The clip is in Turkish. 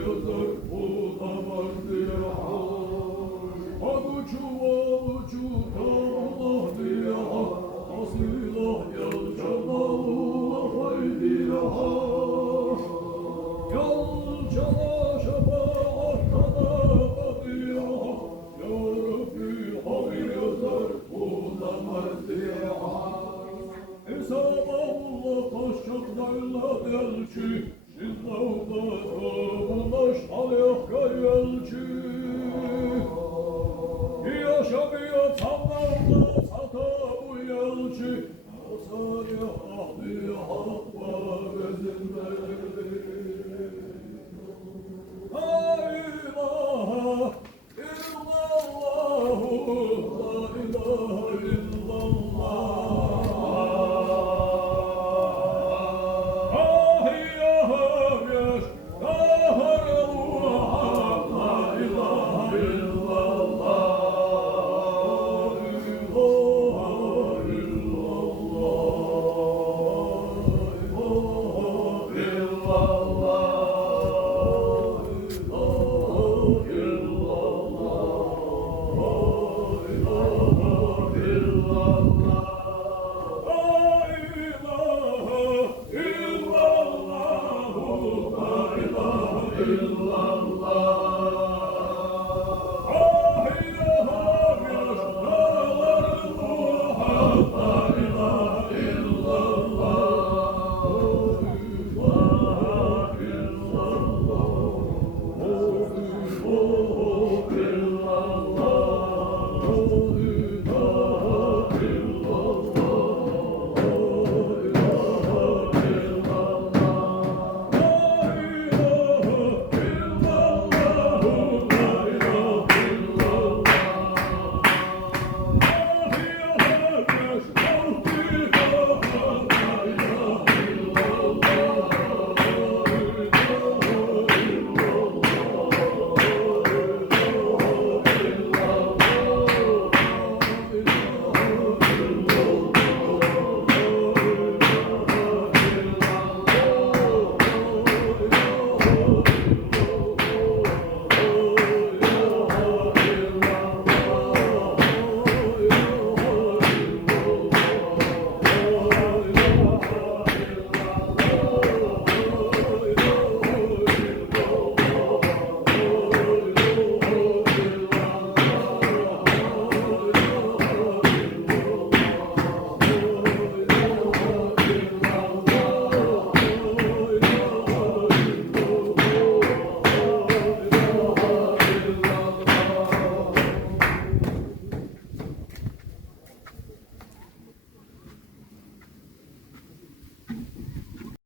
yazar bulamaz diye avucu avucu Allah diye asilah yalçalar haydi yalçala şefaatana diye ya Rabbi hayır yazar bulamaz diye hesab Allah taşçaklarla elçi Şizdavda ulaş aleyhka elçi yaşamıyor tamlarda sata bu elçi Asari ahli hakba vezinleri La ilahe illallahu La ilahe illallah